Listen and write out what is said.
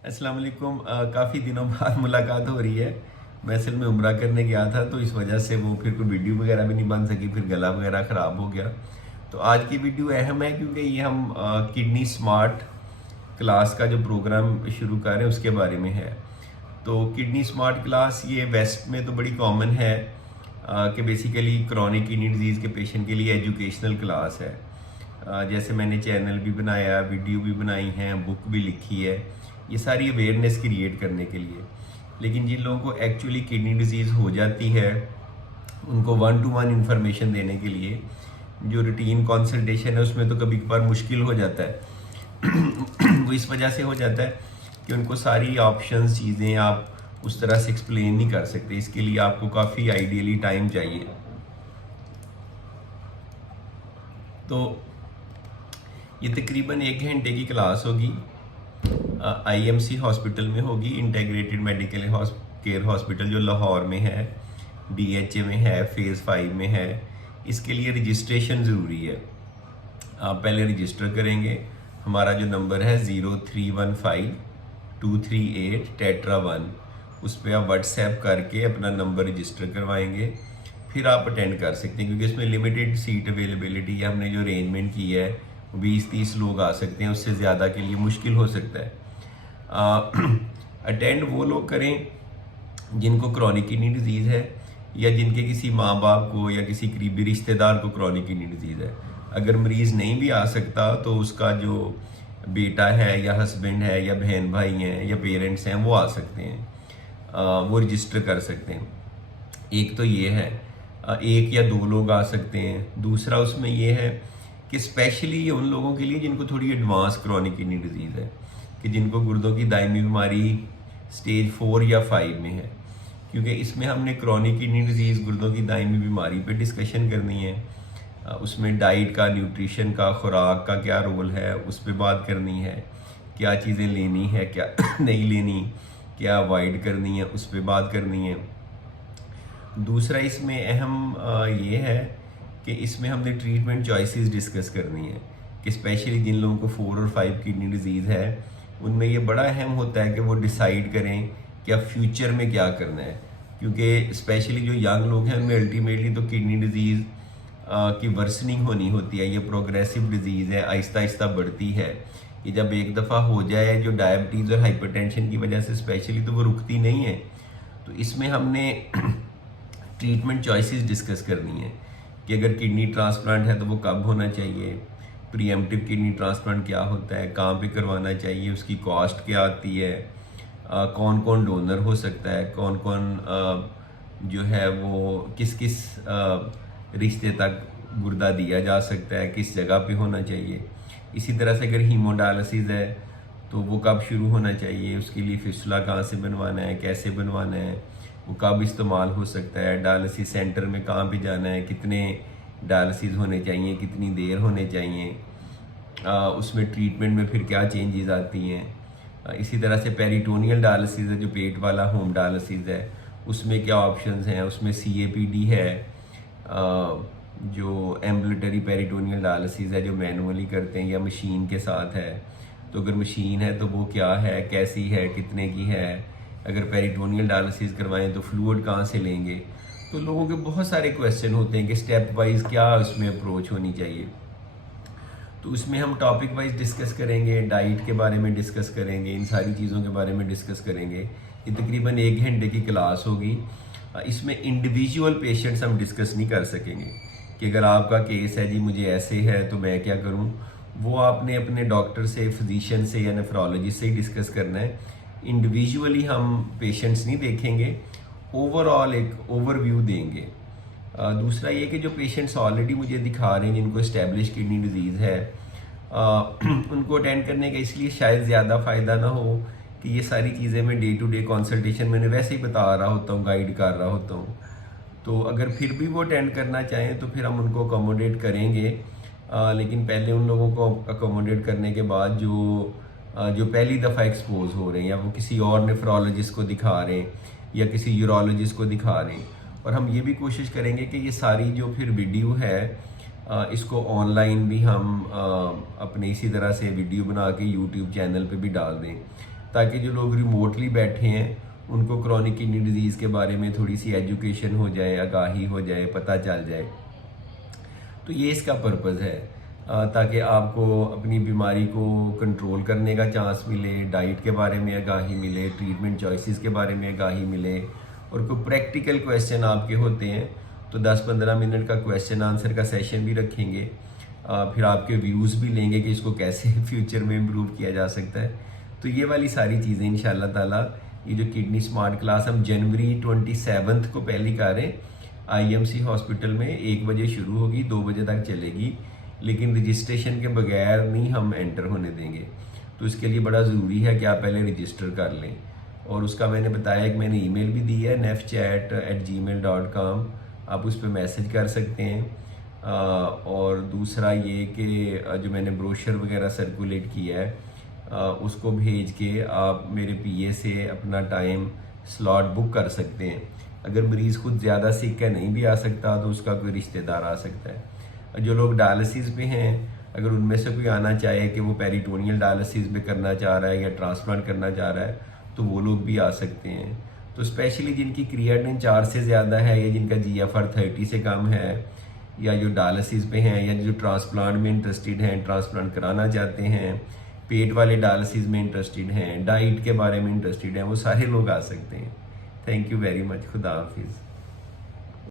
अस्सलाम वालेकुम। काफ़ी दिनों बाद मुलाकात हो रही है। मैं असल में उम्रा करने गया था तो इस वजह से वो फिर कोई वीडियो वगैरह भी नहीं बन सकी, फिर गला वगैरह ख़राब हो गया। तो आज की वीडियो अहम है क्योंकि ये हम किडनी स्मार्ट क्लास का जो प्रोग्राम शुरू कर रहे हैं उसके बारे में है। तो किडनी स्मार्ट क्लास ये वेस्ट में तो बड़ी कॉमन है कि बेसिकली क्रॉनिक किडनी डिजीज़ के पेशेंट के लिए एजुकेशनल क्लास है। जैसे मैंने चैनल भी बनाया, वीडियो भी बनाई हैं, बुक भी लिखी है, ये सारी अवेयरनेस क्रिएट करने के लिए। लेकिन जिन लोगों को एक्चुअली किडनी डिजीज़ हो जाती है उनको 1-to-1 इंफॉर्मेशन देने के लिए जो रूटीन कंसल्टेशन है उसमें तो कभी कभार मुश्किल हो जाता है। वो इस वजह से हो जाता है कि उनको सारी ऑप्शंस चीज़ें आप उस तरह से एक्सप्लेन नहीं कर सकते। इसके लिए आपको काफ़ी आइडियली टाइम चाहिए। तो ये तकरीबन 1 घंटे की क्लास होगी। आईएमसी हॉस्पिटल में होगी, इंटीग्रेटेड मेडिकल केयर हॉस्पिटल जो लाहौर में है, डीएचए में है, फेज़ 5 में है। इसके लिए रजिस्ट्रेशन ज़रूरी है। आप पहले रजिस्टर करेंगे। हमारा जो नंबर है 0315-238-1, उस पर आप व्हाट्सएप करके अपना नंबर रजिस्टर करवाएंगे, फिर आप अटेंड कर सकते हैं। क्योंकि इसमें लिमिटेड सीट अवेलेबिलिटी है। हमने जो अरेंजमेंट की है 20-30 लोग आ सकते हैं, उससे ज़्यादा के लिए मुश्किल हो सकता है। अटेंड वो लोग करें जिनको क्रॉनिक किडनी डिजीज़ है या जिनके किसी माँ बाप को या किसी करीबी रिश्तेदार को क्रॉनिक किडनी डिजीज़ है। अगर मरीज़ नहीं भी आ सकता तो उसका जो बेटा है या हस्बैंड है या बहन भाई हैं या पेरेंट्स हैं वो आ सकते हैं, वो रजिस्टर कर सकते हैं। एक तो ये है, एक या 2 लोग आ सकते हैं। दूसरा उसमें ये है कि स्पेशली ये उन लोगों के लिए जिनको थोड़ी एडवांस क्रॉनिक किडनी डिजीज़ है, कि जिनको गुर्दों की दायमी बीमारी स्टेज 4 या 5 में है। क्योंकि इसमें हमने क्रॉनिक किडनी डिजीज़ गुर्दों की दायमी बीमारी पे डिस्कशन करनी है। उसमें डाइट का, न्यूट्रिशन का, खुराक का क्या रोल है उस पर बात करनी है, क्या चीज़ें लेनी है, क्या नहीं लेनी, क्या अवॉइड करनी है, उस पर बात करनी है। दूसरा इसमें अहम ये है कि इसमें हमने ट्रीटमेंट चॉइसेस डिस्कस करनी है कि स्पेशली जिन लोगों को 4 और 5 किडनी डिजीज़ है उनमें ये बड़ा अहम होता है कि वो डिसाइड करें कि अब फ्यूचर में क्या करना है। क्योंकि स्पेशली जो यंग लोग हैं उनमें अल्टीमेटली तो किडनी डिजीज़ की वर्सनिंग होनी होती है। ये प्रोग्रेसिव डिजीज़ है, आहिस्ता आहिस्ता बढ़ती है। ये जब एक दफ़ा हो जाए जो डायबिटीज़ और हाइपरटेंशन की वजह से स्पेशली, तो वो रुकती नहीं है। तो इसमें हमने ट्रीटमेंट चॉइसेस डिस्कस करनी है कि अगर किडनी ट्रांसप्लांट है तो वो कब होना चाहिए, प्रीएम्प्टिव किडनी ट्रांसप्लांट क्या होता है, कहाँ पे करवाना चाहिए, उसकी कॉस्ट क्या आती है, कौन कौन डोनर हो सकता है, कौन कौन जो है वो किस किस रिश्ते तक गुर्दा दिया जा सकता है, किस जगह पे होना चाहिए। इसी तरह से अगर हीमोडायलिसिस है तो वो कब शुरू होना चाहिए, उसके लिए फिस्टुला कहाँ से बनवाना है, कैसे बनवाना है, वो कब इस्तेमाल हो सकता है, डायलिसिस सेंटर में कहाँ पे जाना है, कितने डायलिसिस होने चाहिए, कितनी देर होने चाहिए, उसमें ट्रीटमेंट में फिर क्या चेंजेस आती हैं। इसी तरह से पेरिटोनियल डायलिसिस है जो पेट वाला होम डायलिसिस है, उसमें क्या ऑप्शंस हैं। उसमें CAPD है जो एम्बुलेटरी पेरिटोनियल डायलिसिस है जो मैनुअली करते हैं या मशीन के साथ है। तो अगर मशीन है तो वो क्या है, कैसी है, कितने की है। अगर पेरिटोनियल डायलिसिस करवाएं तो फ्लूइड कहाँ से लेंगे। तो लोगों के बहुत सारे क्वेश्चन होते हैं कि स्टेप वाइज क्या उसमें अप्रोच होनी चाहिए। तो उसमें हम टॉपिक वाइज डिस्कस करेंगे, डाइट के बारे में डिस्कस करेंगे, इन सारी चीज़ों के बारे में डिस्कस करेंगे। ये तकरीबन 1 घंटे की क्लास होगी। इसमें इंडिविजुअल पेशेंट्स हम डिस्कस नहीं कर सकेंगे कि अगर आपका केस है जी मुझे ऐसे है तो मैं क्या करूं। वो आपने अपने डॉक्टर से, फिजिशियन से या नेफ्रोलॉजिस्ट से ही डिस्कस करना है। इंडिविजुअली हम पेशेंट्स नहीं देखेंगे, ओवरऑल एक ओवरव्यू देंगे। दूसरा ये कि जो पेशेंट्स ऑलरेडी मुझे दिखा रहे हैं जिनको एस्टेब्लिश किडनी डिजीज़ है उनको अटेंड करने का इसलिए शायद ज़्यादा फ़ायदा ना हो कि ये सारी चीज़ें मैं डे टू डे कंसल्टेशन मैंने वैसे ही बता रहा होता हूँ, गाइड कर रहा होता हूँ। तो अगर फिर भी वो अटेंड करना चाहें तो फिर हम उनको अकोमोडेट करेंगे। लेकिन पहले उन लोगों को अकोमोडेट करने के बाद जो पहली दफ़ा एक्सपोज हो रहे हैं या वो किसी और नेफ्रोलॉजिस्ट को दिखा रहे हैं या किसी यूरोलॉजिस्ट को दिखा रहे हैं। और हम ये भी कोशिश करेंगे कि ये सारी जो फिर वीडियो है इसको ऑनलाइन भी हम अपने इसी तरह से वीडियो बना के यूट्यूब चैनल पे भी डाल दें। ताकि जो लोग रिमोटली बैठे हैं उनको क्रॉनिक किडनी डिजीज़ के बारे में थोड़ी सी एजुकेशन हो जाए, आगाही हो जाए, पता चल जाए। तो ये इसका पर्पज़ है, ताकि आपको अपनी बीमारी को कंट्रोल करने का चांस मिले, डाइट के बारे में आगाही मिले, ट्रीटमेंट चॉइसेस के बारे में आगाही मिले, और कोई प्रैक्टिकल क्वेश्चन आपके होते हैं तो 10-15 मिनट का क्वेश्चन आंसर का सेशन भी रखेंगे। फिर आपके व्यूज़ भी लेंगे कि इसको कैसे फ्यूचर में इम्प्रूव किया जा सकता है। तो ये वाली सारी चीज़ें इंशाल्लाह ताला, ये जो किडनी स्मार्ट क्लास हम जनवरी 27 को पहली कर रहे हैं, IMC हॉस्पिटल में 1 बजे शुरू होगी, 2 बजे तक चलेगी, लेकिन रजिस्ट्रेशन के बगैर नहीं हम एंटर होने देंगे। तो इसके लिए बड़ा ज़रूरी है कि आप पहले रजिस्टर कर लें। और उसका मैंने बताया कि मैंने ईमेल भी दी है nefchat@gmail.com, आप उस पर मैसेज कर सकते हैं। और दूसरा ये कि जो मैंने ब्रोशर वगैरह सर्कुलेट किया है, उसको भेज के आप मेरे PA से अपना टाइम स्लॉट बुक कर सकते हैं। अगर मरीज़ खुद ज़्यादा सिक है, नहीं भी आ सकता, तो उसका कोई रिश्तेदार आ सकता है। जो लोग डायलिसिस पे हैं, अगर उनमें से कोई आना चाहे कि वो पेरिटोनियल डायलिसिस पे करना चाह रहा है या ट्रांसप्लांट करना चाह रहा है, तो वो लोग भी आ सकते हैं। तो स्पेशली जिनकी क्रिएटिनिन 4 से ज़्यादा है, या जिनका GFR 30 से कम है, या जो डायलिसिस पे हैं, या जो ट्रांसप्लांट में इंटरेस्टेड हैं, ट्रांसप्लांट कराना चाहते हैं, पेट वाले डायलिसिस में इंटरेस्टेड हैं, डाइट के बारे में इंटरेस्टेड हैं, वो सारे लोग आ सकते हैं। Thank you very much. खुदा हाफिज़।